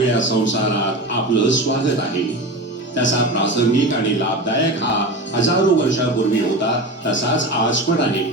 आगळ्या संसारात आपलं स्वागत आहे. त्याचा प्रासंगिक आणि लाभदायक हा हजारो वर्षापूर्वी होता, तसाच आज पण आहे.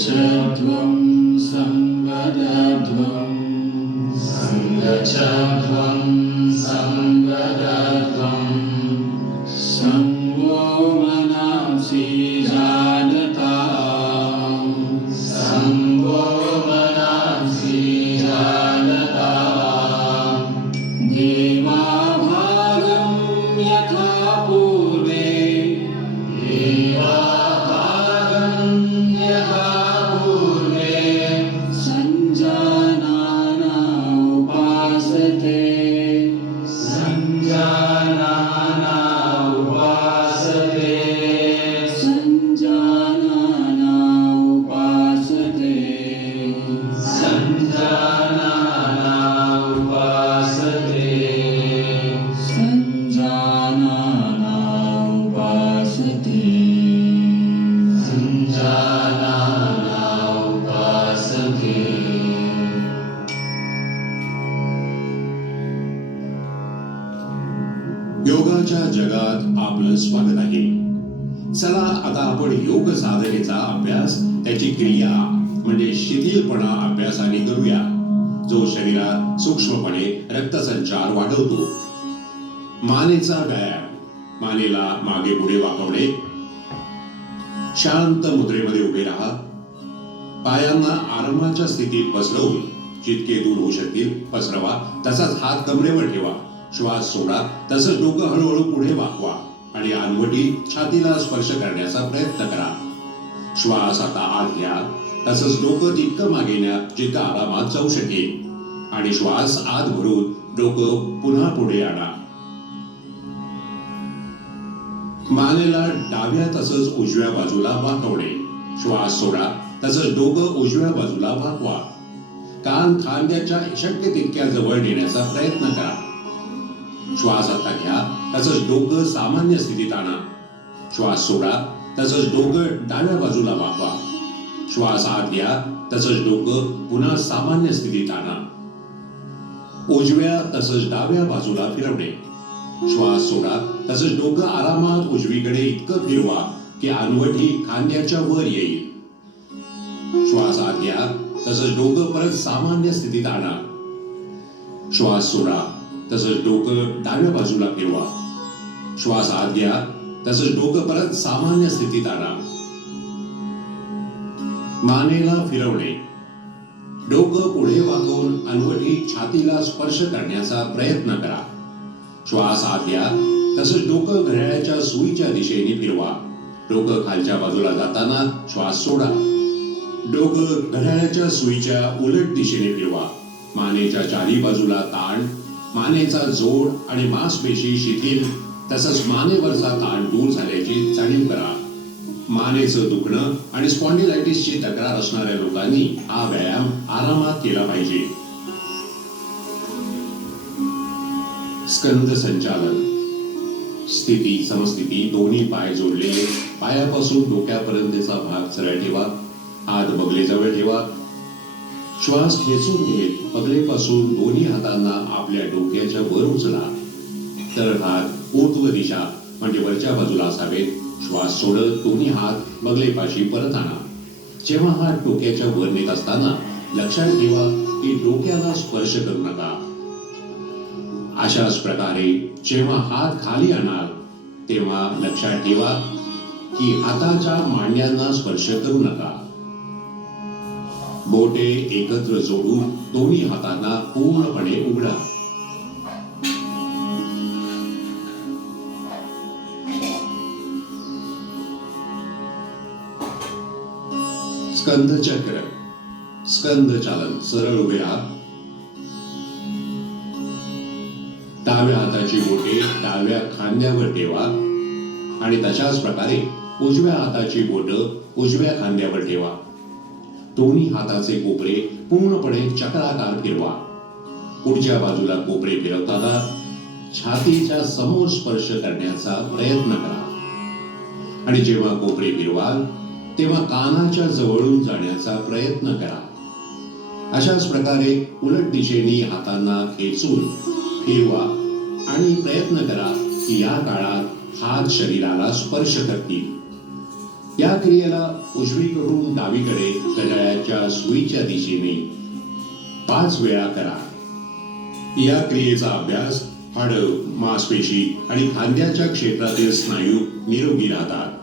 संगच्छध्वं संवदध्वं संगच्छध्वं संवदध्वं संवो मनसि जानतां संवो मनसि जानतां देवाभागं यथा पूर्वे संजानाना उपासते संजानाना उपासते संजानाना उपासते संजानाना उपासते संजानाना उपासते संजानाना उपासते. योगाच्या जगात आपलं स्वागत आहे. चला आता आपण योग साधनेचा अभ्यास, त्याची क्रिया म्हणजे शिथिलपणा अभ्यासाने करूया, जो शरीरात सूक्ष्मपणे रक्तसंचार वाढवतो. मानेचा व्यायाम. मानेला मागे पुढे वाकवणे. शांत मुद्रेमध्ये उभे राहा. पायांना आरामाच्या स्थितीत पसरवून जितके दूर होऊ शकतील पसरवा. तसाच हात कमरेवर ठेवा. श्वास सोडा. तसंच डोकं हळूहळू पुढे वाकवा आणि आनवटी छातीला स्पर्श करण्याचा प्रयत्न करा. श्वास आता आत घ्या. तसंच डोकं तितकं मागे न्या जितकं आरामात जाऊ शकेल आणि श्वास आत भरून डोकं पुन्हा पुढे आणा. मानेला डाव्या तसंच उजव्या बाजूला वाकवणे. श्वास सोडा. तसंच डोकं उजव्या बाजूला वाकवा. कान खांद्याच्या शक्य तितक्या जवळ नेण्याचा प्रयत्न करा. श्वास आता घ्या. तसंच डोकं सामान्य स्थितीत आणा. श्वास सोडा. तसंच डोकं डाव्या बाजूला वाकवा. श्वास आत घ्या. तसंच डोकं पुन्हा सामान्य स्थितीत आणा. उजव्या तसंच डाव्या बाजूला फिरवणे. श्वास सोडा. तसंच डोकं आरामात उजवीकडे इतकं फिरवा की आनवटी खांद्याच्या वर येईल. श्वास आत घ्या. तसंच डोकं परत सामान्य स्थितीत आणा. श्वास सोडा. तसंच डोकं डाव्या बाजूला फिरवा. श्वास आत घ्या. तसंच डोकं परत सामान्य स्थितीत आणा. मानेला फिरवणे. डोकं पुढे वाकवून अनवटी छातीला स्पर्श करण्याचा प्रयत्न करा. श्वास आत घ्या. तसंच डोकं घड्याळाच्या सुईच्या दिशेने फिरवा. डोकं खालच्या बाजूला जाताना श्वास सोडा. डोकं घड्याळाच्या सुईच्या उलट दिशेने फिरवा. मानेच्या चारी बाजूला ताण, मानेचा जोड आणि मांसपेशी शिथिल, तसंच मानेवरचा ताण दूर झाल्याची जाणीव करा. मानेचं दुखणं आणि स्पॉन्डिलायटिसची तक्रार असणाऱ्या लोकांनी हा व्यायाम आरामात केला पाहिजे. स्कंद संचालन. स्थिती समस्थिती. दोन्ही पाय जोडलेले. पायापासून डोक्यापर्यंतचा भाग सरळ ठेवा. हात बगलेजवळ ठेवा. श्वास खेचून घेत बगलेपासून दोन्ही हातांना आपल्या डोक्याच्या वर उचला. तर हात ऊर्ध्व दिशा म्हणजे वरच्या बाजूला असावेत. श्वास सोडत दोन्ही हात बगलेपाशी परत आणा. जेव्हा हात डोक्याच्या वर नेत असताना लक्षात ठेवा की डोक्याला स्पर्श करू नका. अशाच प्रकारे जेव्हा हात खाली आणाल तेव्हा लक्षात ठेवा की हाताच्या मांड्यांना स्पर्श करू नका. बोटे एकत्र जोडून दोन्ही हातांना पूर्णपणे उघडा. स्कंद चक्र, स्कंद चालन. सरळ उभे राहा. डाव्या हाताची बोटे डाव्या खांद्यावर ठेवा आणि तशाच प्रकारे उजव्या हाताची बोटं उजव्या खांद्यावर ठेवा. दोन्ही हाताचे कोपरे पूर्णपणे चक्राकार फिरवा. पुढच्या बाजूला कोपरे फिरवताना छातीच्या समोर स्पर्श करण्याचा प्रयत्न करा आणि जेव्हा कोपरे फिरवाल तेव्हा कानाच्या जवळून जाण्याचा प्रयत्न करा. अशाच प्रकारे उलट दिशेने हातांना खेचून फिरवा आणि प्रयत्न करा की या काळात हात शरीराला स्पर्श करतील. या क्रियेला उजवीकडून डावीकडे घड्याळाच्या सुईच्या दिशेने 5 वेळा करा. या क्रियेचा अभ्यास हाडं, मांसपेशी आणि खांद्याच्या क्षेत्रातील स्नायू निरोगी राहतात.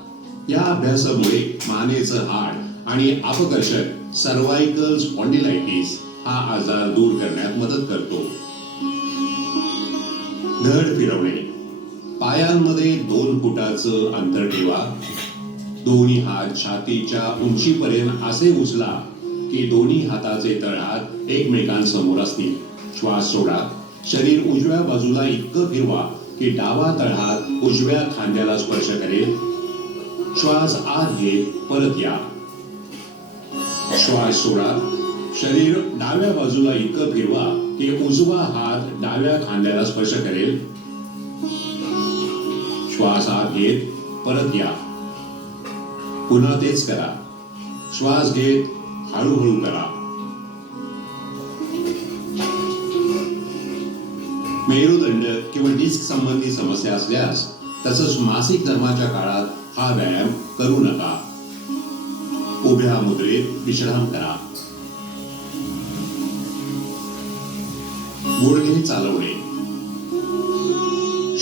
या अभ्यासामुळे मानेचं हाड आणि अपकर्षक सर्वायकल स्पॉन्डिलायटिस हा आजार दूर करण्यात मदत करतो. धड फिरवणे. पायांमध्ये 2 फुटाचं अंतर ठेवा. दोन्ही हात छातीच्या उंचीपर्यंत असे उचला की दोन्ही हाताचे तळहात एकमेकांसमोर असतील. श्वास सोडा. शरीर उजव्या बाजूला इतकं फिरवा की डावा तळहात उजव्या खांद्याला स्पर्श करेल. श्वास आत घेत परत या. श्वास सोडा. शरीर डाव्या बाजूला इतकं फिरवा की उजवा हात डाव्या खांद्याला स्पर्श करेल. श्वास आत घेत परत या. पुन्हा तेच करा. श्वास घेत हळूहळू करा. मेरुदंड किंवा डिस्क संबंधी समस्या असल्यास तसंच मासिक धर्माच्या काळात हा व्यायाम करू नका. उभ्या मुद्रेत विश्राम करा. गुडघे चालवणे.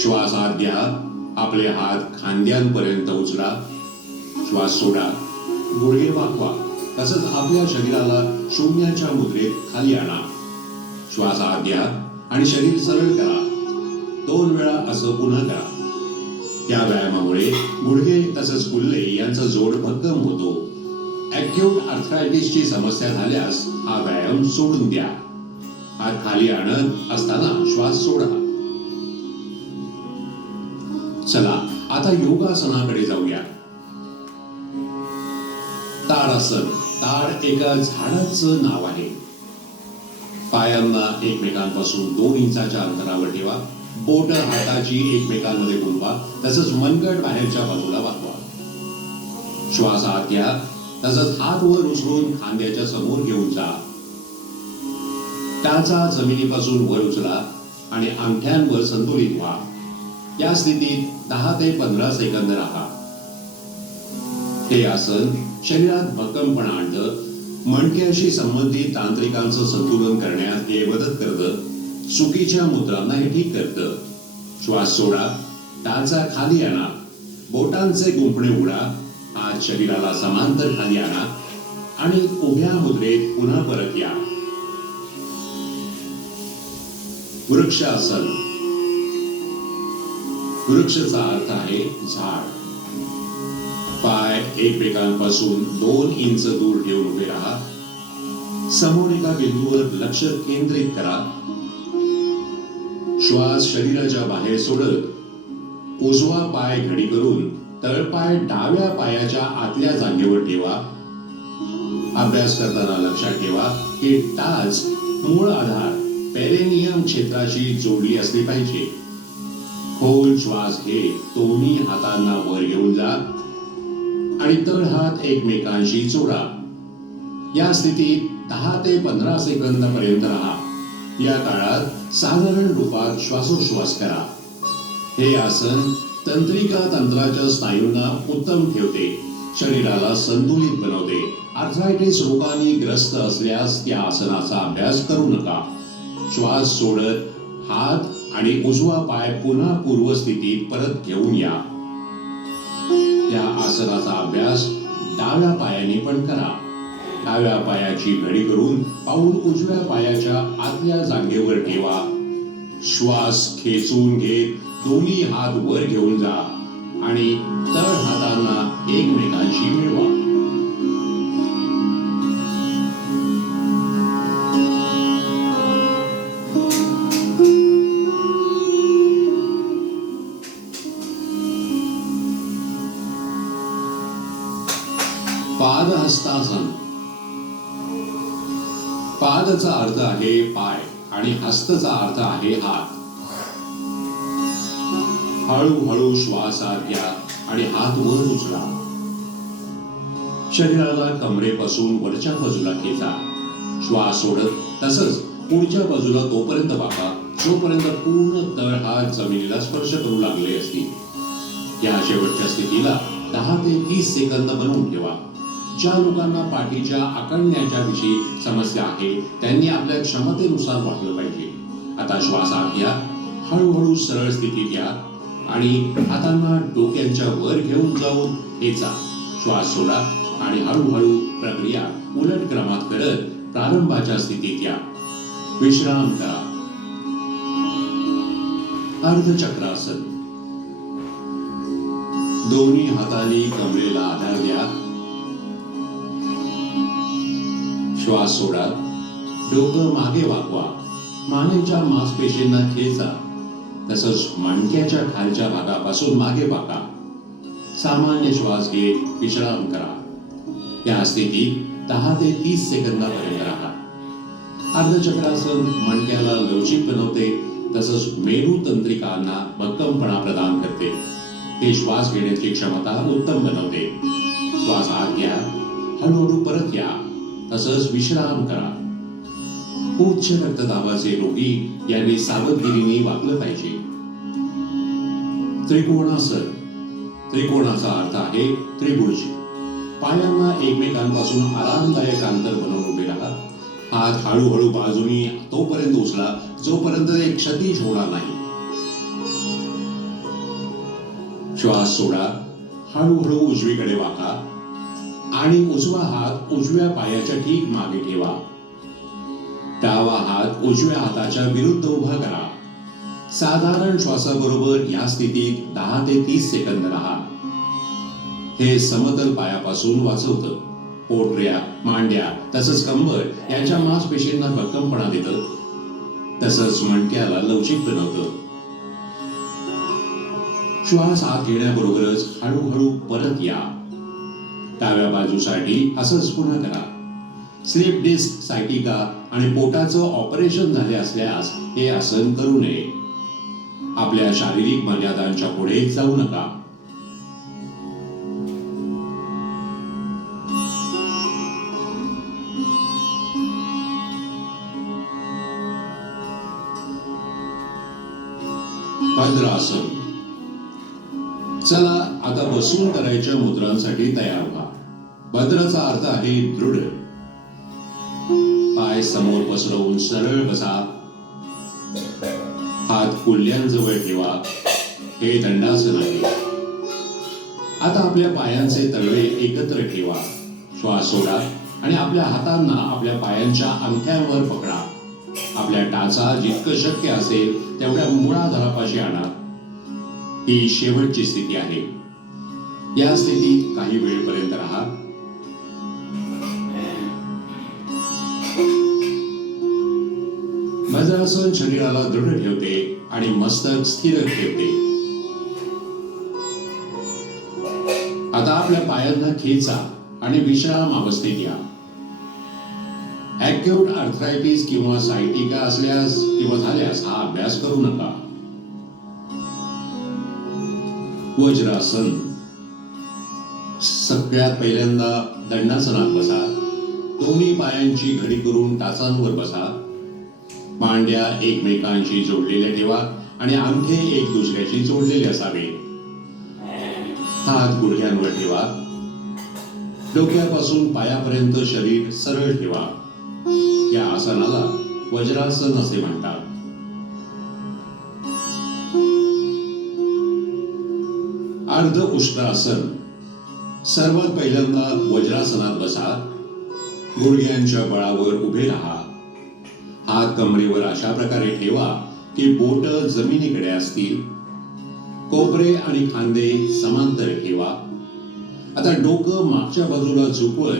श्वास आत घ्या. आपले हात खांद्यांपर्यंत उचला. श्वास सोडा. गुडघे वाकवा. तसंच आपल्या शरीराला शून्याच्या मुद्रेत खाली आणा. श्वास आत घ्या आणि शरीर सरळ करा. 2 वेळा असं पुन्हा करा. या व्यायामामुळे गुडघे तसंच गुल्ले यांचा जोड भक्कम होतो. ॲक्यूट आर्थरायटिसची समस्या झाल्यास हा व्यायाम सोडून द्या. हात खाली आणत असताना श्वास सोडा. चला आता योगासनाकडे जाऊया. ताडासन. ताड एका झाडाचं नाव आहे. पायांना एकमेकांपासून 2 इंचाच्या अंतरावर ठेवा. बोट हाताची एकमेकांमध्ये गुंफा. तसंच मनगट बाहेरच्या बाजूला वाकवा. श्वास आत घ्या. तसंच हात वर उचलून खांद्याच्या समोर घेऊन जा. टाचा जमिनीपासून वर उचला आणि अंगठ्यांवर संतुलित व्हा. या स्थितीत 10 ते 15 सेकंद राहा. हे आसन शरीरात भक्कमपणा आणतं. मणक्याशी संबंधित तांत्रिकांचं संतुलन करण्यात हे मदत करतं. चुकीच्या मुद्रांना हे ठीक करतं. श्वास सोडा. टाचा खाली आणा. बोटांचे गुंफणे उघडा. हात शरीराला समांतर खाली आणा आणि उभ्या मुद्रेत पुन्हा परत या. वृक्षासन. वृक्षचा अर्थ आहे झाड. पाय एकमेकांपासून 2 इंच दूर ठेवून उभे राहा. समोर एका बिंदूवर लक्ष केंद्रित करा. श्वास शरीराच्या बाहेर सोडत उजवा पाय घडी करून तळपाय डाव्या पायाच्या आतल्या जागेवर ठेवा. अभ्यास करताना लक्षात ठेवा की टाच मूळ आधार पेरेनियम क्षेत्राशी जोडली असली पाहिजे. खोल श्वास घेत दोन्ही हातांना वर घेऊन जा आणि तळहात एकमेकांशी जोडा. या स्थितीत 10 ते 15 सेकंदापर्यंत राहा. या काळात साधारण रूपात श्वासोश्वास करा. हे आसन तंत्रिका तंत्राच्या स्नायूंना उत्तम ठेवते. शरीराला संतुलित बनवते. आर्थरायटिस रोगाने ग्रस्त असल्यास त्या आसनाचा अभ्यास करू नका. श्वास सोडत हात आणि उजवा पाय पुन्हा पूर्वस्थितीत परत घेऊन या. त्या आसनाचा अभ्यास डाव्या पायाने पण करा. डाव्या पायाची घडी करून पाऊल उजव्या पायाच्या आतल्या जागेवर ठेवा. श्वास खेचून घेत दोन्ही हात वर घेऊन जा आणि तळ हातांना एकमेकांशी मिळवा. पादहस्तासन. पादचा अर्थ आहे पाय आणि हस्तचा अर्थ आहे हात. हळूहळू श्वास आत घ्या आणि हात वर उचला. शरीराला कमरेपासून वरच्या बाजूला खेचा. श्वास सोडत तसंच पुढच्या बाजूला तोपर्यंत वाका जोपर्यंत पूर्ण तळ हात जमिनीला स्पर्श करू लागले असतील. या शेवटच्या स्थितीला 10 ते 30 सेकंद बनवून ठेवा. ज्या लोकांना पाठीच्या आखडण्याच्या विषयी समस्या आहे त्यांनी आपल्या क्षमतेनुसार वागलं पाहिजे. आता श्वास आत घ्या, हळूहळू सरळ स्थितीत या आणि हातांना डोक्यांच्या वर घेऊन जाऊन खेचा. श्वास सोडा आणि हळूहळू प्रक्रिया उलट क्रमात करत प्रारंभाच्या स्थितीत या. विश्राम करा. अर्धचक्रासन. दोन्ही हातांनी कमरेला आधार द्या. श्वास सोडा. डोकं मागे वाकवा. मानेच्या मांसपेशींना खेचा. तसंच मणक्याच्या खालच्या भागापासून मागे वाका. सामान्य श्वास घेत विश्राम करा. या स्थितीत 10 ते 30 सेकंदापर्यंत राहा. अर्धचक्रासन मणक्याला लवचिक बनवते तसंच मेरू तंत्रिकांना भक्कमपणा प्रदान करते. ते श्वास घेण्याची क्षमता उत्तम बनवते. श्वास आत घ्या, हळूहळू परत या, तसंच विश्राम करा. उच्च रक्तदाबाचे रोगी यांनी सावधगिरीने वागलं पाहिजे. त्रिकोणासन. त्रिकोणाचा अर्थ आहे त्रिभुज. पायांना एकमेकांपासून आरामदायक अंतर बनवून उभे राहा. हात हळूहळू बाजूनी तोपर्यंत उचला जोपर्यंत ते क्षतिज होणार नाही. श्वास सोडा. हळूहळू उजवीकडे वाका आणि उजवा हात उजव्या पायाच्या ठीक मागे ठेवा. डावा हात उजव्या हाताच्या विरुद्ध उभा करा. साधारण श्वासाबरोबर या स्थितीत 10 ते 30 सेकंद राहा. हे समतल पायापासून वाचवतं. पोटऱ्या, मांड्या तसंच कंबर यांच्या मांसपेशींना भक्कमपणा देतं. तसंच मणक्याला लवचिक बनवतं. श्वास आत घेण्याबरोबरच हळूहळू परत या. डाव्या बाजूसाठी असंच पुन्हा करा. स्लीप डिस्क, सायटिका आणि पोटाचं ऑपरेशन झाले असल्यास हे आसन करू नये. आपल्या शारीरिक मर्यादांच्या पुढे जाऊ नका. भद्रासन. चला आता बसून करायच्या मुद्रांसाठी तयार व्हा. भद्राचा अर्थ आहे दृढ. पाय समोर पसरवून सरळ बसा. हात कुल्ल्यांजवळ ठेवा. हे दंडासन आहे. आता आपल्या पायांचे तळवे एकत्र ठेवा. श्वास सोडा आणि आपल्या हातांना आपल्या पायांच्या अंगठ्यांवर पकडा. आपल्या टाचा जितकं शक्य असेल तेवढ्या मूळाधारापाशी आणा. ही शेवटची स्थिती आहे. या स्थितीत काही वेळपर्यंत राहा. भद्रासन शरीराला दृढ ठेवते आणि मस्तक स्थिर ठेवते. आता आपल्या पायांना खेचा आणि विश्राम अवस्थेत या. ॲक्यूट आर्थरायटिस किंवा सायटिका असल्यास किंवा झाल्यास हा अभ्यास करू नका. वज्रासन. सगळ्यात पहिल्यांदा दंडासनात बसा. दोन्ही पायांची घडी करून टाचांवर बसा. मांड्या एकमेकांशी जोडलेल्या ठेवा आणि अंगठे एक दुसऱ्याशी जोडलेले असावे. हात गुडघ्यांवर ठेवा. डोक्यापासून पायापर्यंत शरीर सरळ ठेवा. या आसनाला वज्रासन असे म्हणतात. अर्ध उष्ट्रासन. सर्वात पहिल्यांदा वज्रासनात बसा. गुडघ्यांच्या बळावर उभे राहा. हात कमरेवर अशा प्रकारे ठेवा की बोट जमिनीकडे असतील. कोपरे आणि खांदे समांतर ठेवा. आता डोकं मागच्या बाजूला झुकवत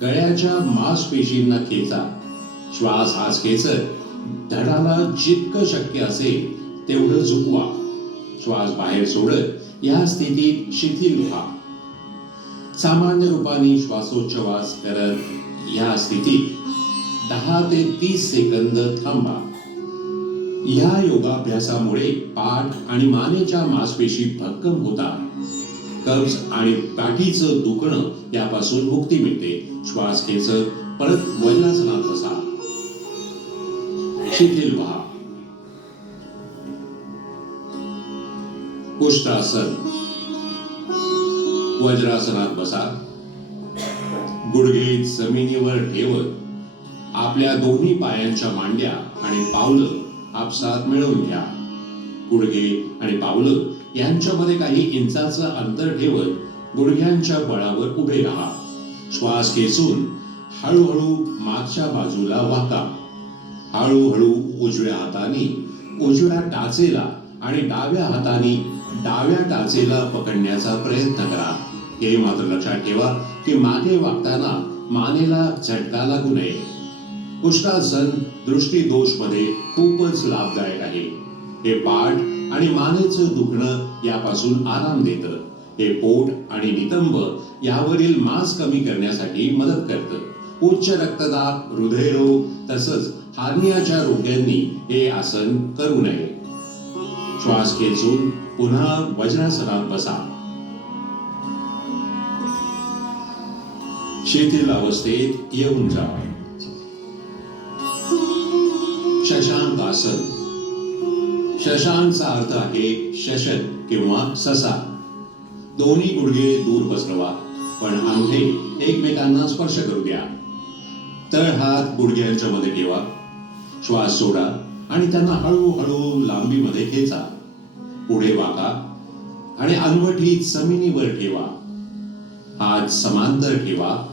गळ्याच्या मांसपेशींना खेचा. श्वास हाच खेचत धडाला जितकं शक्य असेल तेवढं झुकवा. श्वास बाहेर सोडत या स्थितीत शिथिल व्हा. सामान्य रूपाने श्वासोच्छवास करत या स्थितीत 10 ते 30 सेकंद थांबा. या योगाभ्यासामुळे पाठ आणि मानेच्या मासपेशी भक्कम होतात. कब्ज आणि पाठीचं दुखणं यापासून मुक्ती मिळते. श्वास खेचत परत वज्रासनात बसा. शिथिल व्हा. उष्ट्रासन. वज्रासनात बसा. गुडघे जमिनीवर ठेवत आपल्या दोन्ही पायांच्या मांड्या आणि पावलं आपसात मिळवून घ्या. गुडघे आणि पावलं यांच्यामध्ये काही इंचाचं अंतर ठेवत गुडघ्यांच्या बळावर उभे राहा. श्वास खेचून हळूहळू मागच्या बाजूला वाका. हळूहळू उजव्या हाताने उजव्या टाचेला आणि डाव्या हाताने डाव्या टाचेला पकडण्याचा प्रयत्न करा. हे मात्र लक्षात ठेवा की मागे वाकताना मानेला झटका लागू नये. उष्ट्रासन दृष्टीदोष मध्ये खूपच लाभदायक आहे. हे पाठ आणि मानेचं दुखणं यापासून आराम देतं. हे पोट आणि नितंब यावरील मास कमी करण्यासाठी मदत करतं. उच्च रक्तदाब, हृदयरोग तसंच हार्नियाच्या रोग्यांनी हे आसन करू नये. श्वास खेचून पुन्हा वज्रासनात बसा. शिथिल अवस्थेत येऊन जा. शशांक आसन. शशांकचा अर्थ आहे शशक किंवा ससा. दोन्ही गुडघे दूर पसरवा पण अंगठे एकमेकांना स्पर्श करू द्या. तळ हात गुडघ्यांच्या मध्ये ठेवा. श्वास सोडा आणि त्यांना हळूहळू लांबीमध्ये खेचा. पुढे वाका आणि अंगठी जमिनीवर ठेवा. हात समांतर ठेवा.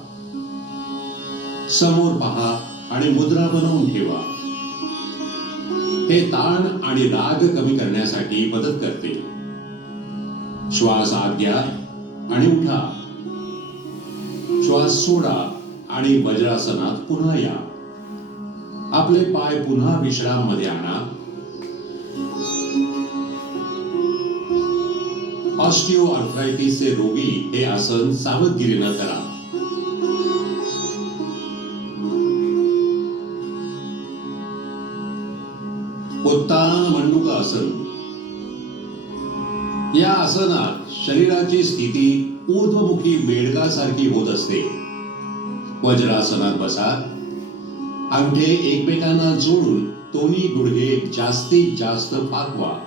समोर पहा आणि मुद्रा बनवून ठेवा. हे ताण आणि राग कमी करण्यासाठी मदत करते. श्वास आत घ्या आणि उठा. श्वास सोडा आणि वज्रासनात पुन्हा या. आपले पाय पुन्हा विश्राम मध्ये आणा. ऑस्टिओआर्थरायटिसचे रोगी हे आसन सावधगिरीनं करा. उत्तान मंडूकासन. या आसनात शरीराची स्थिती ऊर्ध्वमुखी बेडकासारखी होत असते. वज्रासनात बसा. अंगठे एकमेकांना जोडून दोन्ही गुडघे जास्तीत जास्त पाकवा.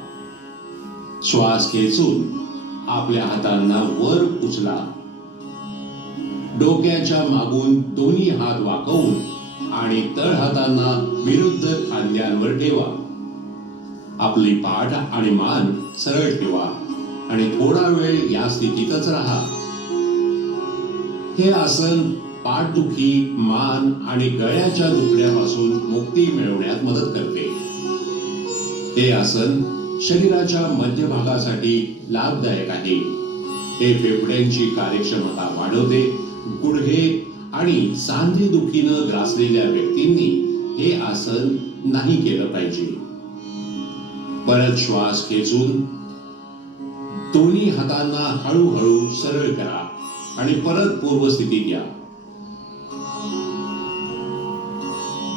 श्वास खेचून आपल्या हातांना वर उचला. डोक्याच्या मागून दोन्ही हात वाकवून आणि तळ हातांना विरुद्ध खांद्यांवर ठेवा. आपली पाठ आणि मान सरळ ठेवा आणि थोडा वेळ या स्थितीतच राहा. हे आसन पाठदुखी, मान आणि गळ्याच्या दुखण्यापासून मुक्ती मिळवण्यात मदत करते. हे आसन शरीराच्या मध्यभागासाठी लाभदायक आहे. हे फेफड्यांची कार्यक्षमता वाढवते. गुडघे आणि सांधे दुखीनं ग्रासलेल्या व्यक्तींनी हे आसन नाही केलं पाहिजे. परत श्वास खेचून दोन्ही हातांना हळूहळू सरळ करा आणि परत पूर्वस्थितीत या.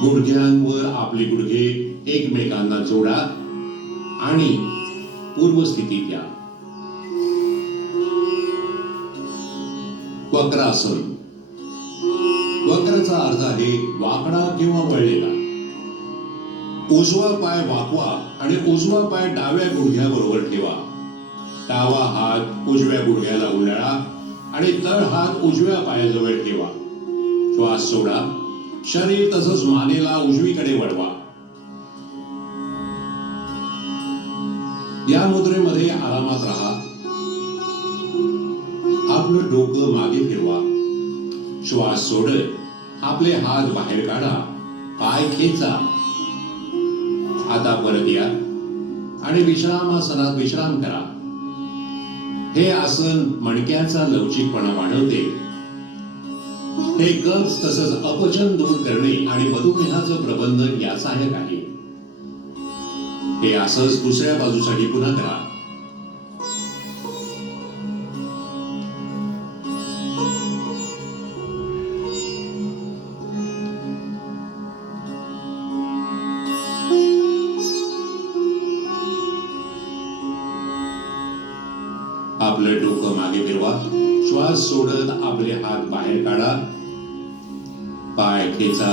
गुडघ्यांवर आपले गुडघे एकमेकांना जोडा आणि पूर्वस्थितीत या. वक्रासन. वक्रचा अर्थ आहे वाकडा किंवा वळलेला. उजवा पाय वाकवा आणि उजवा पाय डाव्या गुडघ्याबरोबर ठेवा. डावा हात उजव्या गुडघ्याला उलळा आणि तळ हात उजव्या पायाजवळ ठेवा. श्वास सोडा. शरीर तसंच मानेला उजवीकडे वळवा. या मुद्रेमध्ये आरामात राहा. आपलं डोकं मागे फिरवा. श्वास सोडत आपले हात बाहेर काढा. पाय खेचा. आता परत या आणि विश्रामासनात विश्राम करा. हे आसन मणक्याचा लवचिकपणा वाढवते. हे कब्ज तसंच अपचन दूर करणे आणि मधुमेहाचं प्रबंधन या सहाय्यक आहे. हे असंच दुसऱ्या बाजूसाठी पुन्हा करा. आपलं डोकं मागे फिरवा. श्वास सोडत आपले हात बाहेर काढा. पाय खेचा.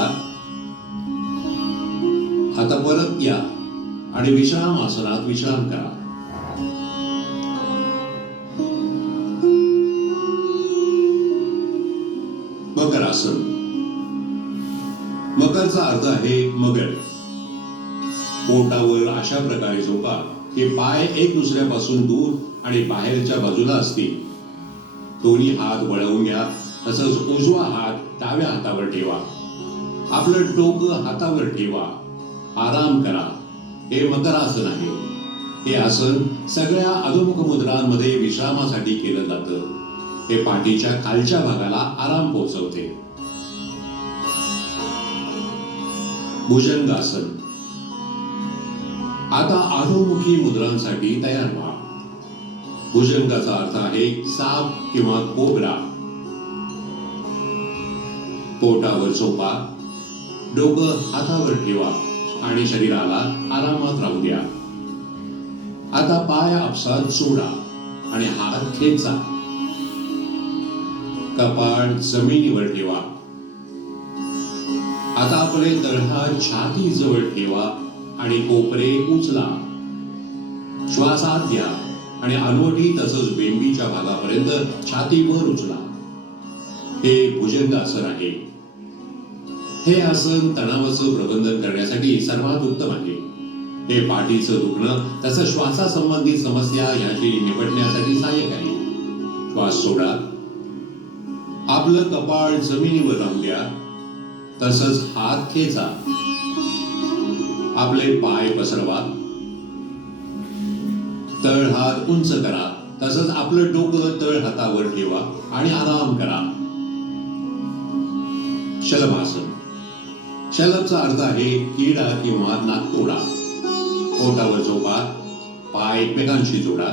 आता परत या आणि विश्राम आसनात विश्राम करा. मकर आसन. मकरचा अर्थ आहे मगर. पोटावर अशा प्रकारे झोपा की पाय एक दुसऱ्यापासून दूर आणि बाहेरच्या बाजूला असतील. दोन्ही हात वळवून घ्या. तसंच उजवा हात डाव्या हातावर ठेवा. आपलं डोकं हातावर ठेवा. आराम करा. हे मकरासन आहे. हे आसन सगळ्या अधोमुख मुद्रांमध्ये विश्रामासाठी केलं जातं. हे पाठीच्या खालच्या भागाला आराम पोहोचवते. भुजंगासन. आता अधोमुखी मुद्रांसाठी तयार व्हा. भुजंगाचा अर्थ आहे साप किंवा कोबरा. पोटावर झोपा. डोकं हातावर ठेवा आणि शरीराला आरामात राहू द्या. आता पाय आपसात सोडा आणि हात खेचा. कपाळ जमिनीवर ठेवा. आता आपले तळहात छाती जवळ ठेवा आणि कोपरे उचला. श्वास आत घ्या आणि अनवटी तसंच बेंबीच्या भागापर्यंत छाती वर उचला. हे भुजंगासन आहे. हे आसन तणावाचं प्रबंधन करण्यासाठी सर्वात उत्तम आहे. हे पाठीचं दुखणं तसंच श्वासासंबंधित समस्या याशी निपटण्यासाठी सहाय्यक आहे. श्वास सोडा. आपलं कपाळ जमिनीवर राहू द्या. तसंच हात खेचा. आपले पाय पसरवा. तळ हात उंच करा. तसंच आपलं डोकं तळ हातावर ठेवा आणि आराम करा. शलभासन. शलभचा अर्थ आहे किडा किंवा नाकतोडा. पोटावर झोपा. पाय एकमेकांशी जोडा.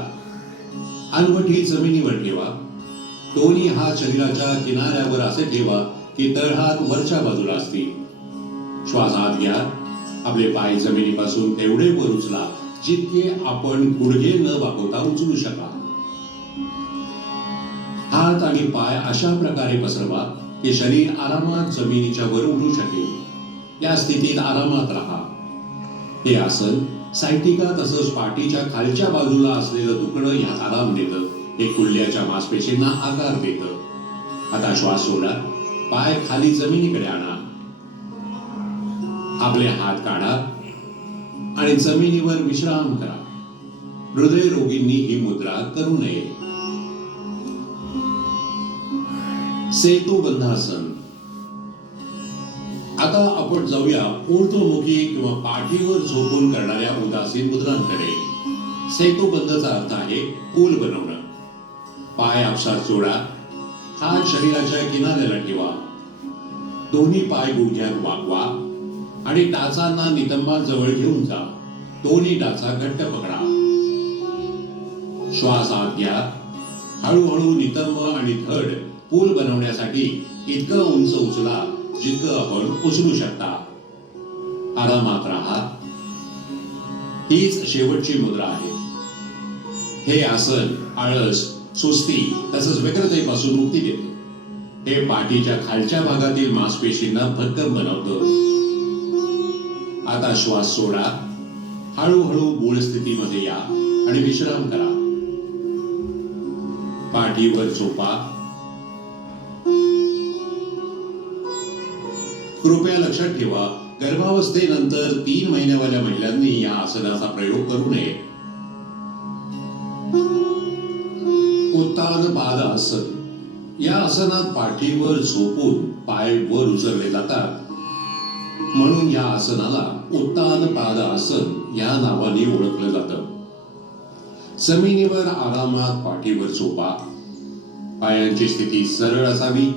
अनवटी जमिनीवर ठेवा. दोन्ही हात शरीराच्या किनाऱ्यावर असे ठेवा की तळहात वरच्या बाजूला असतील. श्वास आत घ्या. आपले पाय जमिनीपासून तेवढे वर उचला जितके आपण गुडघे न वाकवता उचलू शकाल. हात आणि पाय अशा प्रकारे पसरवा की शरीर आरामात जमिनीच्या वर उठू शकेल. या स्थितीत आरामात राहा. हे आसन सायटिका तसंच पाठीच्या खालच्या बाजूला असलेलं दुखणं यात आराम देतं. हे कुल्ल्याच्या मांसपेशींना आकार देतं. आता श्वास सोडा. पाय खाली जमिनीकडे आणा. आपले हात काढा आणि जमिनीवर विश्राम करा. हृदयरोगींनी ही मुद्रा करू नये. सेतुबंधासन. आता आपण जाऊया ऊर्ध्वमुखी किंवा पाठीवर झोपून करणाऱ्या उदासीन मुद्रांकडे. सेतुबंधचा अर्थ आहे पूल बनवणं. पाय आपसात जोडा. हात शरीराच्या किनाऱ्याला ठेवा. दोन्ही पाय गुडघ्यात वाकवा आणि टाचांना नितंबाजवळ घेऊन जा. दोन्ही टाचा घट्ट पकडा. श्वास आत घ्या. हळूहळू नितंब आणि धड पूल बनवण्यासाठी इतकं उंच उचला जितकं आपण उचलू शकता. आरामात राहा. हीच शेवटची मुद्रा आहे. हे आसन आळस, सुस्ती तसंच व्यग्रतेपासून मुक्ती देते. हे पाठीच्या खालच्या भागातील मांसपेशींना भक्कम बनवतं. आता श्वास सोडा. हळूहळू मूळ स्थितीमध्ये या आणि विश्राम करा. पाठीवर झोपा. कृपया लक्षात ठेवा, गर्भावस्थेनंतर 3 महिन्यावाल्या महिलांनी या आसनाचा प्रयोग करू नये. उत्तान पाद आसन. या आसनात पाठीवर झोपून पाय वर उचलले जातात. म्हणून या आसनाला उत्तान पाद आसन या नावाने ओळखलं जातं. जमिनीवर आरामात पाठीवर झोपा. पायांची स्थिती सरळ असावी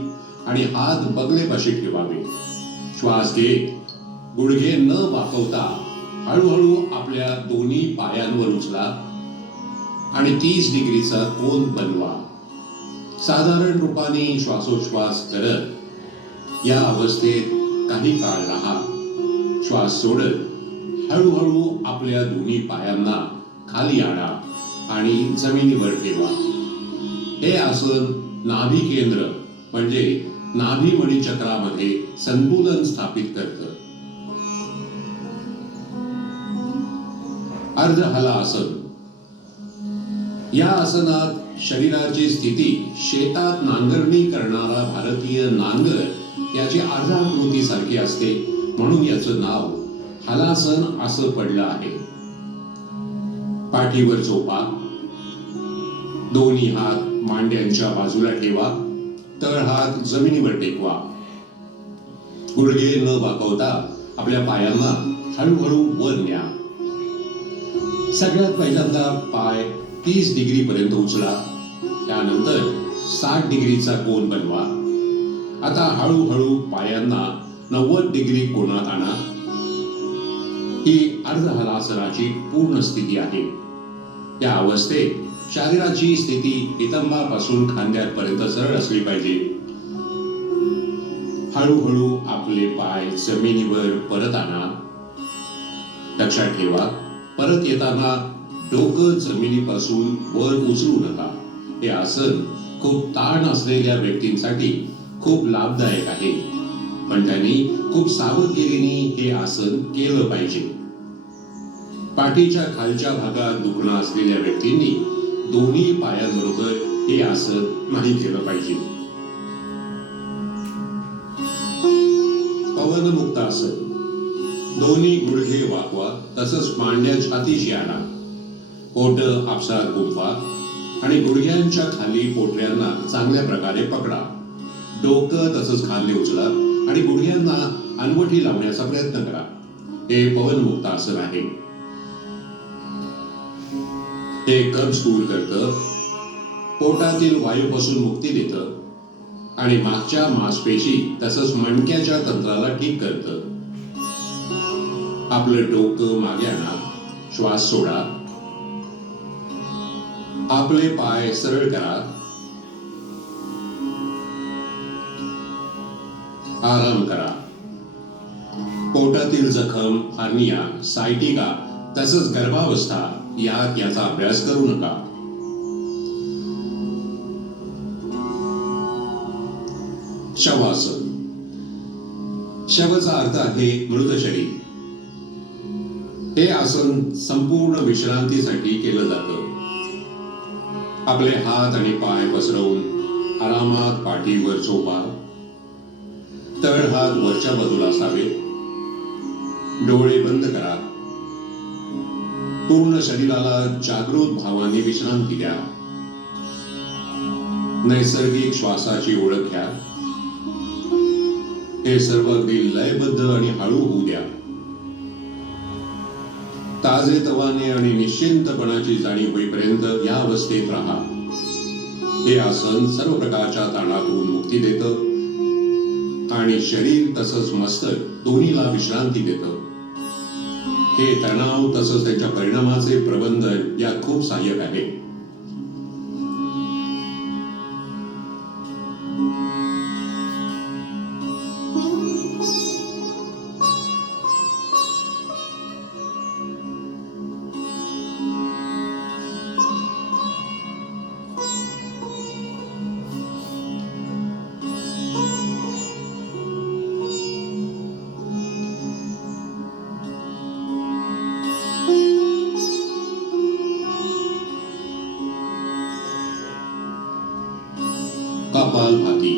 आणि हात बगलेपाशी ठेवावे. श्वास घेत गुडघे न वाकवता हळूहळू आपल्या दोन्ही पायांवर उचला आणि 30 डिग्रीचा कोन बनवा. साधारण रूपाने श्वासोच्छ्वास करत या अवस्थेत काही काळ राहा. श्वास सोडत हळूहळू आपल्या दोन्ही पायांना खाली आणा आणि जमिनीवर ठेवा. हे आसन नाभी केंद्र म्हणजे नाभी मणिचक्रामध्ये संतुलन स्थापित करतं. अर्ध हलासन. या आसनात शरीराची स्थिती शेतात नांगरणी करणारा भारतीय नांगर याची अर्धाकृती सारखी असते, म्हणून याचं नाव हलासन असं पडलं आहे. पाठीवर झोपा. दोन्ही हात मांड्यांच्या बाजूला ठेवा. तळ हात जमिनीवर टेकवा. गुडघे न वाकवता आपल्या पायांना हळूहळू वर न्या. सगळ्यात पहिल्यांदा पाय 30 डिग्री पर्यंत उचला. त्यानंतर 60 डिग्रीचा कोन बनवा. आता हळूहळू पायांना 90 डिग्री कोनात आणा. ही अर्ध हलासनाची पूर्ण स्थिती आहे. या अवस्थेत शरीराची स्थिती नितंबापासून खांद्यापर्यंत सरळ असली पाहिजे. हळूहळू आपले पाय जमिनीवर परत आणा. लक्षात ठेवा, परत येताना डोकं जमिनीपासून वर उचलू नका. हे आसन खूप ताण असलेल्या व्यक्तींसाठी खूप लाभदायक आहे, पण त्यांनी खूप सावधगिरीने हे आसन केलं पाहिजे. पाठीच्या खालच्या भागात दुखणं असलेल्या व्यक्तींनी दोन्ही पायांबरोबर हे आसन नाही केलं पाहिजे. पवनमुक्त आसन. दोन्ही गुडघे वाकवा, तसंच मांड्या छातीशी आणा. पोट आपसात गुंफा आणि गुडघ्यांच्या खाली पोटऱ्यांना चांगल्या प्रकारे पकडा. डोकं तसंच खांदे उचला आणि गुडघ्यांना अनवटी लावण्याचा प्रयत्न करा. हे पवनमुक्त आसन आहे. हे कब्ज दूर करतं, पोटातील वायूपासून मुक्ती देतं आणि मागच्या मांसपेशी तसंच मणक्याच्या तंत्राला ठीक करतं. आपलं डोकं मागे आणा. श्वास सोडा. आपले पाय सरळ करा. आराम करा. पोटातील जखम, हार्निया, सायटिका तसंच गर्भावस्था यात याचा अभ्यास करू नका. शवासन. शवचा अर्थ आहे मृत शरीर. हे आसन संपूर्ण विश्रांतीसाठी केलं जातं. आपले हात आणि पाय पसरवून आरामात पाठीवर झोपा. तळ हात वरच्या बाजूला असावे. डोळे बंद करा. पूर्ण शरीराला जागृत भावाने विश्रांती द्या. नैसर्गिक श्वासाची ओळख घ्या. हे सर्व अगदी लयबद्ध आणि हळू होऊ द्या. ताजेतवाने आणि निश्चिंतपणाची जाणीव होईपर्यंत या अवस्थेत राहा. हे आसन सर्व प्रकारच्या ताणातून मुक्ती देतं आणि शरीर तसंच मस्तक दोन्हीला विश्रांती देतं. हे तणाव तसंच त्याच्या परिणामाचे प्रबंधन यात खूप सहाय्यक आहे. कपालभाती.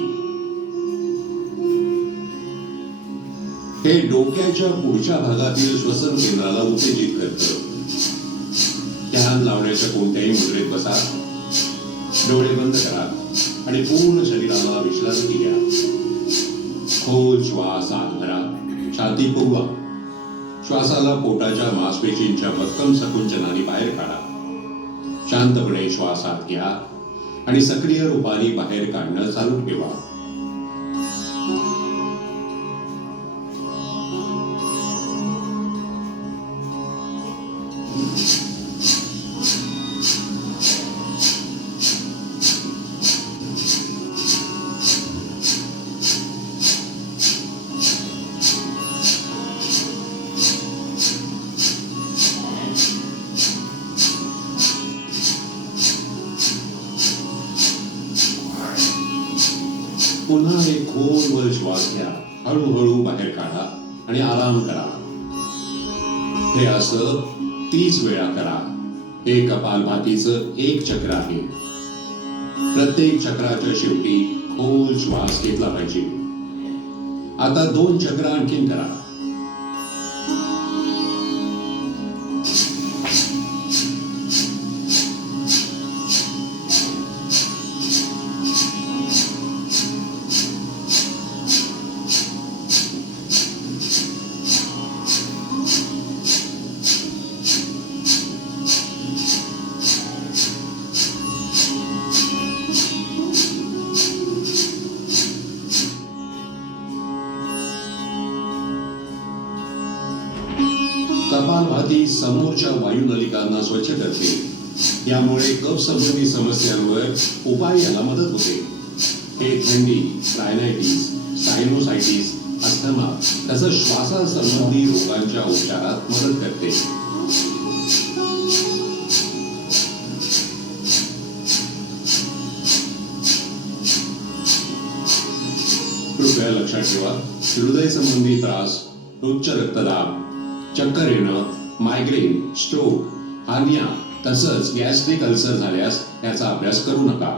हे डोक्याच्या पुढच्या भागातील श्वसन केंद्राला उत्तेजित करतं. ध्यान लावण्याच्या कोणत्याही मुद्रेत बसा. डोळे बंद करा आणि पूर्ण शरीराला विश्रांती द्या. खोल श्वास आत भरा. छाती फुगवा. श्वासाला पोटाच्या मांसपेशींच्या भक्कम संकुचनाने बाहेर काढा. शांतपणे श्वास आत घ्या आणि सक्रिय रूपाने बाहेर काढणं चालू ठेवा. पुन्हा एक खोलवर श्वास घ्या, हळूहळू बाहेर काढा आणि आराम करा. हे असं 30 वेळा करा. हे कपालभातीचं एक चक्र आहे. प्रत्येक चक्राच्या शेवटी खोल श्वास घेतला पाहिजे. आता 2 चक्र आणखीन करा. कपालभाती समोरच्या वायुनलिकांना स्वच्छ करते. यामुळे कफ संबंधी समस्यांवर उपाय याला मदत होते. हे थंडी, रायनायटिस, सायनोसायटिस, अस्थमा तसंच श्वासासंबंधी रोगांच्या उपचारात मदत करते. कृपया लक्षात ठेवा, हृदय संबंधी त्रास, उच्च रक्तदाब, चक्कर येणं, मायग्रेन, स्ट्रोक, हार्निया तसंच गॅस्ट्रिक अल्सर झाल्यास याचा अभ्यास करू नका.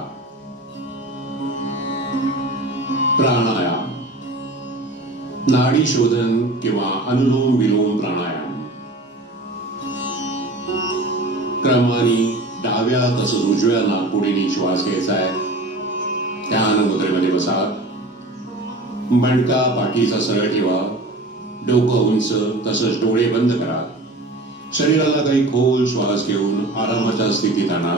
प्राणायाम, नाडी शोधन किंवा अनुलोम विलोम प्राणायाम. क्रमाने डाव्या तसंच उजव्या नाकपुडीने श्वास घ्यायचा आहे. ध्यान मुद्रेमध्ये बसा. मणका पाठीचा सरळ ठेवा. डोकं उंच तसंच डोळे बंद करा. शरीराला काही खोल श्वास घेऊन आरामाच्या स्थितीत आणा.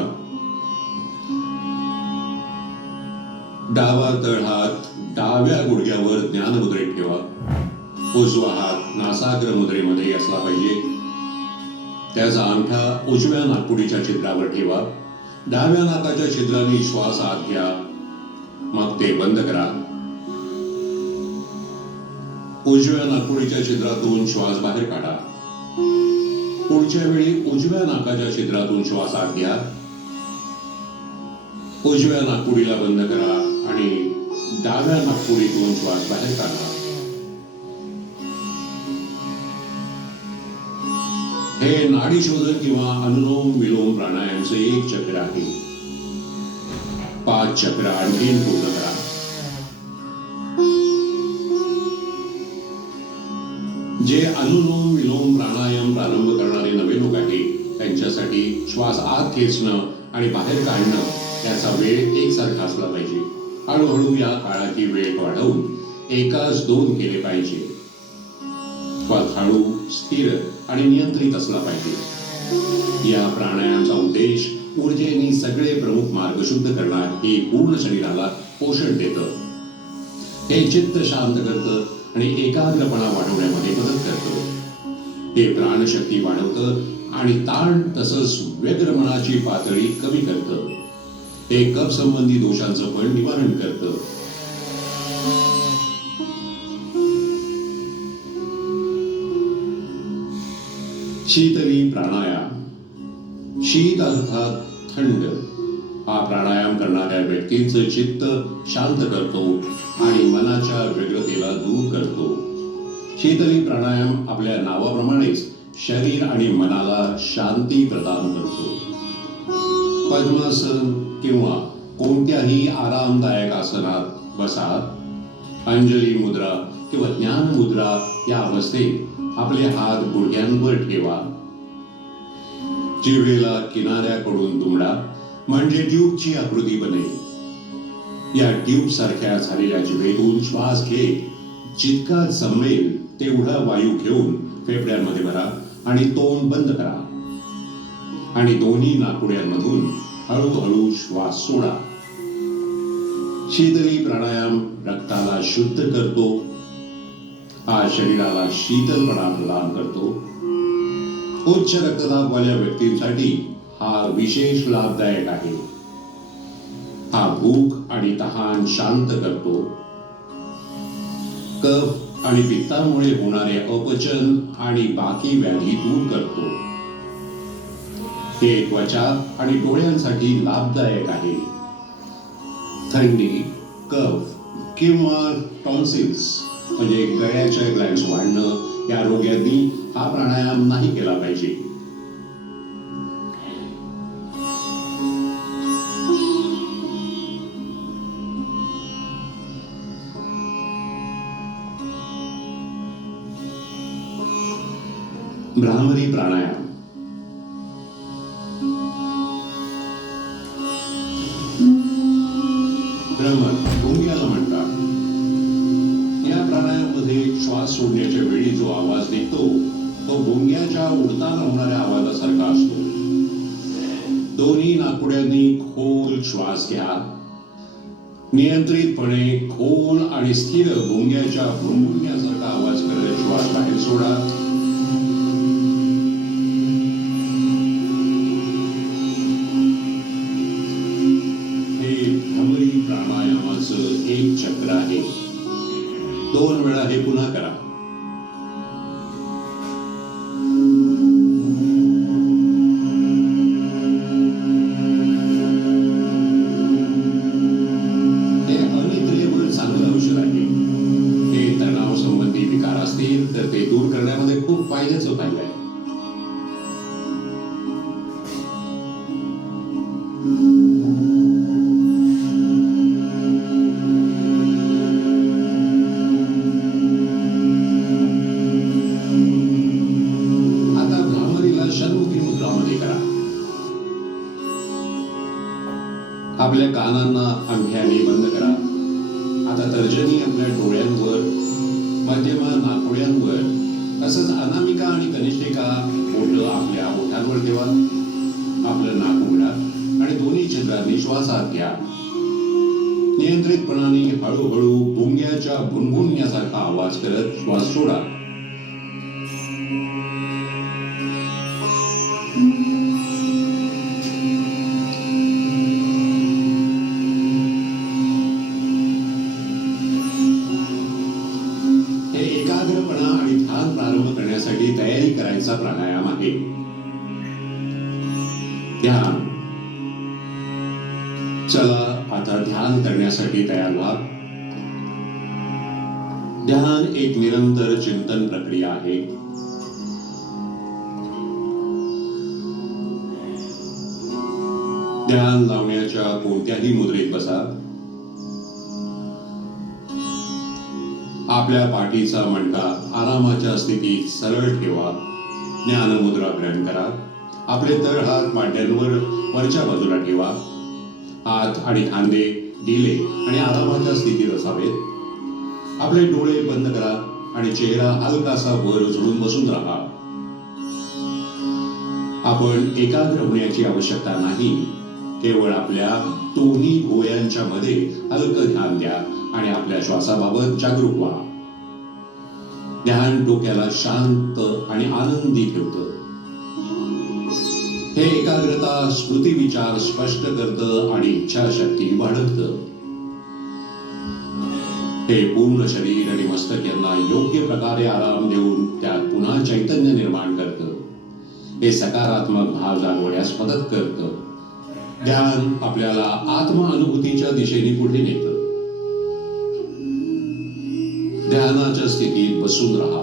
डावा तळहात डाव्या गुडघ्यावर ज्ञान मुद्रेत ठेवा. उजवा हात नासाग्र मुद्रेमध्ये असला पाहिजे. त्याचा अंगठा उजव्या नाकपुडीच्या छिद्रावर ठेवा. डाव्या नाकाच्या छिद्राने श्वास आत घ्या, मग ते बंद करा. उजव्या नाकपुडीच्या छिद्रातून श्वास बाहेर काढा. पुढच्या वेळी उजव्या नाकाच्या छिद्रातून श्वास आत घ्या. उजव्या नाकपुडीला बंद करा आणि डाव्या नाकपुडीतून श्वास बाहेर काढा. हे नाडी शोधन किंवा अनुलोम विलोम प्राणायामचे एक चक्र आहे. 5 चक्र आणखीन पूर्ण करा. जे अनुलोम विलोम प्राणायाम प्रारंभ करणारे नवे लोक आहेत त्यांच्यासाठी श्वास आत खेचणं आणि बाहेर काढणं याचा वेळ एकसारखा असला पाहिजे. हळूहळू या काळाची वेळ वाढवून एकाच 2 केले पाहिजे. श्वास हळू, स्थिर आणि नियंत्रित असला पाहिजे. या प्राणायामचा उद्देश ऊर्जेने सगळे प्रमुख मार्ग शुद्ध करणार. हे पूर्ण शरीराला पोषण देतं. हे चित्त शांत करतं आणि एकाग्रपणा वाढवण्यामध्ये मदत करतं. हे प्राणशक्ती वाढवतं आणि ताण तसंच व्यग्र मनाची पातळी कमी करतं. हे कफ संबंधी दोषांचं पण निवारण करतं. शीतली प्राणायाम. शीत अर्थात थंड. हा प्राणायाम करणाऱ्या व्यक्तींचं चित्त शांत करतो आणि मनाच्या व्यग्रतेला दूर करतो. शीतली प्राणायाम आपल्या नावाप्रमाणेच शरीर आणि मनाला शांती प्रदान करतो. पद्मासन किंवा कोणत्याही आरामदायक आसनात बसा. अंजली मुद्रा किंवा ज्ञान मुद्रा या अवस्थेत आपले हात गुडघ्यांवर ठेवा. जिभेला किनाऱ्याकडून दुमडा म्हणजे ट्यूबची आकृती बनेल. या ट्यूब सारख्या झालेल्या जिभेतून श्वास घेत जितका जमेल तेवढा वायू घेऊन फेफड्यांमध्ये भरा आणि तोंड बंद करा आणि दोन्ही नाकपुड्यांमधून हळूहळू श्वास सोडा. शीतली प्राणायाम रक्ताला शुद्ध करतो. हा शरीराला शीतलपणा प्रदान करतो. उच्च रक्तदाब वाल्या व्यक्तींसाठी हा विशेष लाभदायक आहे. हा भूक आणि तहान शांत करतो. कफ आणि पित्तामुळे होणारे अपचन आणि बाकी व्याधी दूर करतो. हे त्वचा आणि डोळ्यांसाठी लाभदायक आहे. थंडी, कफ, किंवा टॉन्सिल्स म्हणजे गळ्याच्या ग्लँड्स वाढणं या रोग्यांनी हा प्राणायाम नाही केला पाहिजे. भ्रामरी प्राणायाम. भ्रमर भुंग्याला म्हणतात. या प्राणायामामध्ये श्वास सोडण्याच्या वेळी जो आवाज निघतो तो भुंग्याच्या उडताना होणाऱ्या आवाजासारखा असतो. दोन्ही नाकपुड्यांनी खोल श्वास घ्या. नियंत्रितपणे खोल आणि स्थिर भुंग्याच्या भुंगुण्यासारखा आवाज करत श्वास बाहेर सोडा. प्राणायामाचं एक चक्र आहे. 2 वेळा हे पुन्हा करा. हे अनिद्रेवर चांगलं औषध आहे. हे तणाव संबंधी विकार असतील तर ते दूर करण्यामध्ये खूप फायद्याचं फायदा आहे. आपल्या कानांना अंगठ्याने बंद करा. आता तर्जनी आपल्या डोळ्यांवर, मध्यमा नाकपुड्यांवर, तसंच अनामिका आणि कनिष्ठिका बोटं आपल्या ओठांवर ठेवा. आपलं नाक उघडा आणि दोन्ही छिद्रांनी श्वास आत घ्या. नियंत्रितपणाने हळूहळू भुंग्याच्या भुणभुणण्यासारखा आवाज करत श्वास सोडा. एकाग्रपणा आणि ध्यान प्रारंभ करण्यासाठी तयारी करायचा प्राणायाम आहे. ध्यान. चला आता ध्यान करण्यासाठी तयार व्हा. ध्यान एक निरंतर चिंतन प्रक्रिया आहे. ध्यान लावण्याच्या कोणत्याही मुद्रेत बसा. आपल्या पाठीचा मणका आरामाच्या स्थितीत सरळ ठेवा. ज्ञानमुद्रा ग्रहण करा. आपले तळहात मांड्यांवर वरच्या बाजूला ठेवा. हात आणि खांदे ढिले आणि आरामाच्या स्थितीत असावेत. आपले डोळे बंद करा आणि चेहरा हलकासा वर उचलून बसून राहा. आपण एकाग्र होण्याची आवश्यकता नाही. केवळ आपल्या दोन्ही भुवयांच्या मध्ये हलकं ध्यान द्या आणि आपल्या श्वासाबाबत जागरूक व्हा. ध्यान डोक्याला शांत आणि आनंदी ठेवतं. हे एकाग्रता स्मृती विचार स्पष्ट करतं आणि इच्छाशक्ती वाढवतं. हे पूर्ण शरीर आणि मस्तक यांना योग्य प्रकारे आराम देऊन त्यात पुन्हा चैतन्य निर्माण करतं. हे सकारात्मक भाव जागवण्यास मदत करतं. ध्यान आपल्याला आत्म अनुभूतीच्या दिशेने पुढे नेतं. ध्यानाच्या स्थितीत बसून राहा.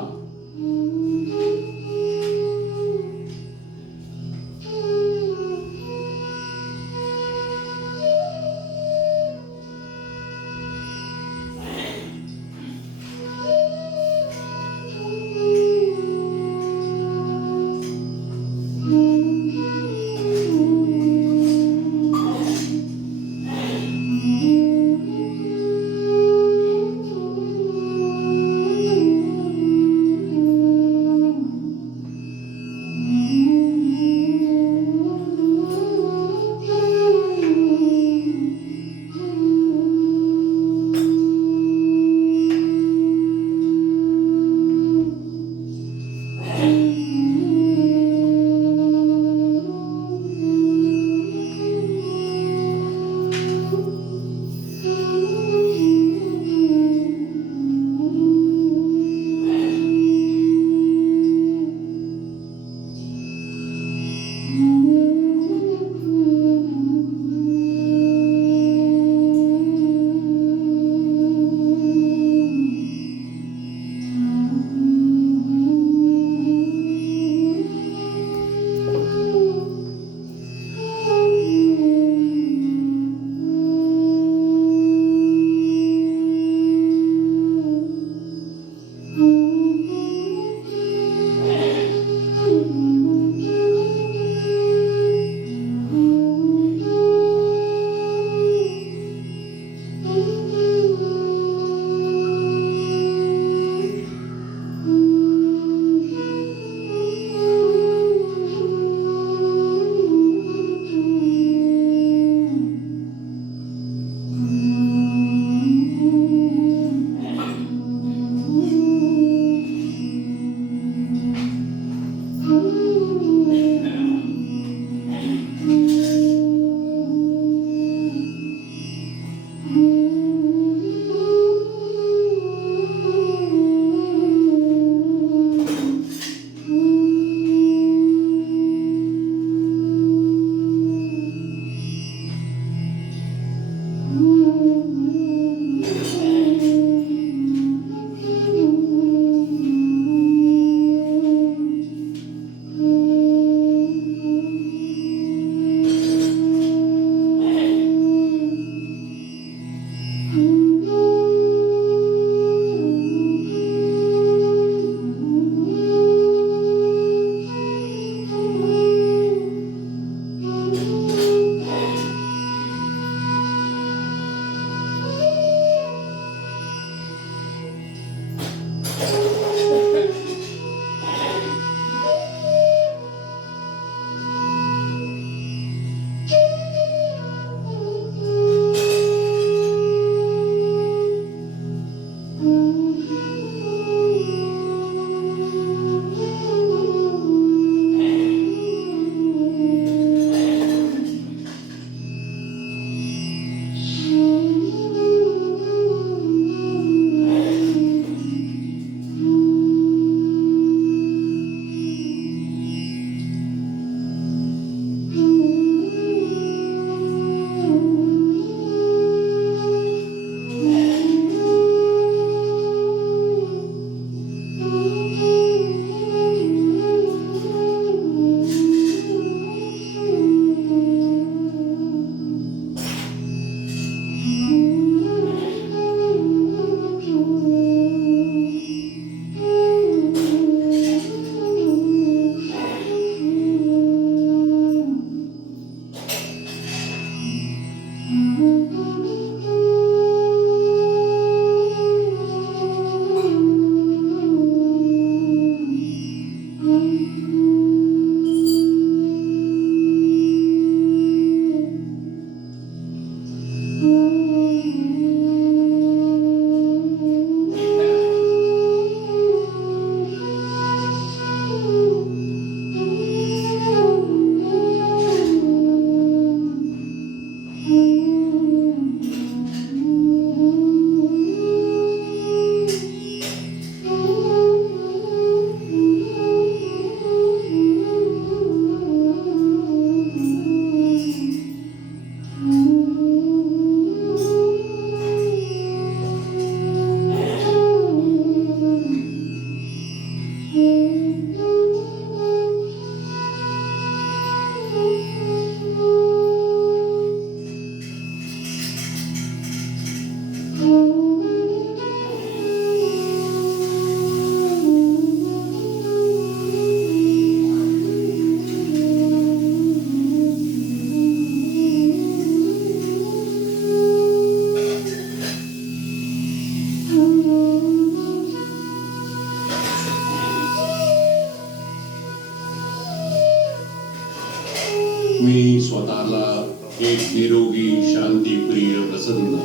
निरोगी, शांतीप्रिय, प्रसन्न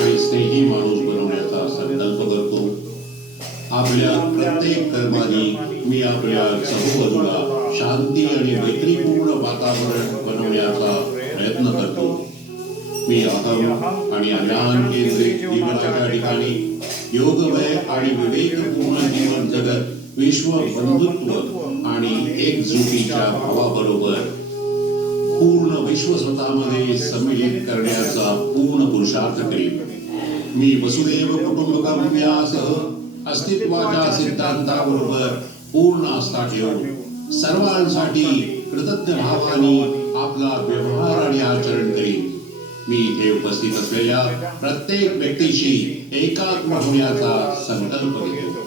आणि स्नेही माणूस बनवण्याचा संकल्प करतो. आपल्या प्रत्येक कर्माने मी आपल्या चहूबाजूला शांती आणि मैत्रीपूर्ण वातावरण बनवण्याचा प्रयत्न करतो. मी अहम आणि अज्ञान केंद्रित जीवनाच्या ठिकाणी योगमय आणि विवेकपूर्ण जीवन जगत विश्व बंधुत्व आणि एकजुटीच्या भावाबरोबर पूर्ण विश्व स्वतःमध्ये सम्मिलित करण्याचा पूर्ण पुरुषार्थ करीन. मी वसुदैव कुटुंबकम यासह अस्तित्वाच्या सिद्धांताबरोबर पूर्ण आस्था ठेवून सर्वांसाठी कृतज्ञ भावाने आपला व्यवहार आणि आचरण करीन. मी इथे उपस्थित असलेल्या प्रत्येक व्यक्तीशी एकात्म होण्याचा संकल्प घेतो.